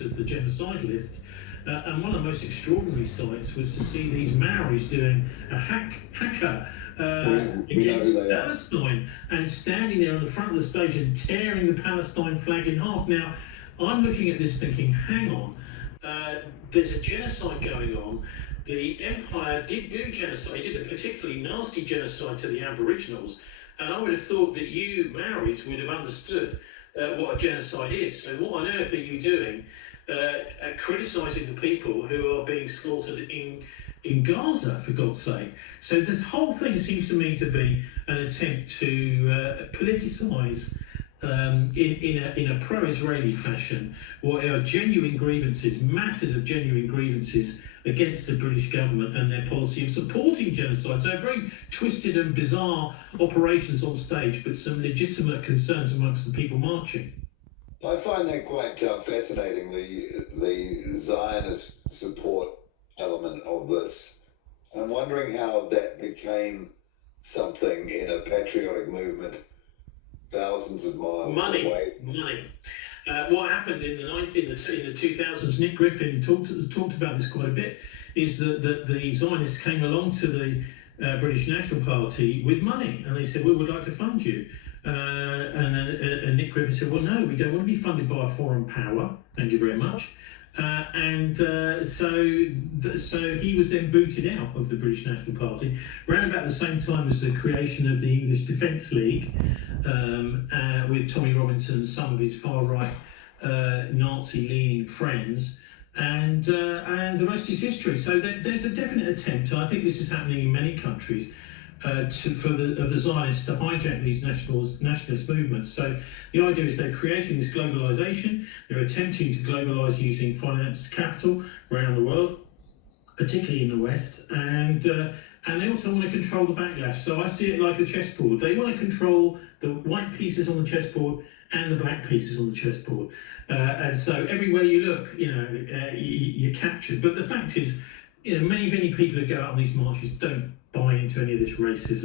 of the genocide list. And one of the most extraordinary sights was to see these Maoris doing a Haka against Palestine and standing there on the front of the stage and tearing the Palestine flag in half. Now, I'm looking at this thinking, hang on, there's a genocide going on. The empire did do genocide, it did a particularly nasty genocide to the Aboriginals, and I would have thought that you Maoris would have understood what a genocide is. So what on earth are you doing criticising the people who are being slaughtered in Gaza, for God's sake? So the whole thing seems to me to be an attempt to politicise in a pro-Israeli fashion what are genuine grievances, masses of genuine grievances against the British government and their policy of supporting genocide. So very twisted and bizarre operations on stage, but some legitimate concerns amongst the people marching. I find that quite fascinating, the Zionist support element of this. I'm wondering how that became something in a patriotic movement thousands of miles away. Money. What happened in the 2000s, Nick Griffin talked about this quite a bit, is that the Zionists came along to the British National Party with money, and they said, we would like to fund you. And Nick Griffin said, well, no, we don't want to be funded by a foreign power, thank you very much. So he was then booted out of the British National Party around about the same time as the creation of the English Defence League, with Tommy Robinson and some of his far-right Nazi-leaning friends, and the rest is history. So there's a definite attempt, and I think this is happening in many countries, for the Zionists to hijack these nationalist movements. So the idea is they're creating this globalization, they're attempting to globalize using finance capital around the world, particularly in the West, and they also want to control the backlash. So I see it like a chessboard. They want to control the white pieces on the chessboard and the black pieces on the chessboard. And so everywhere you look, you're captured. But the fact is, many people who go out on these marches don't buy into any of this racism.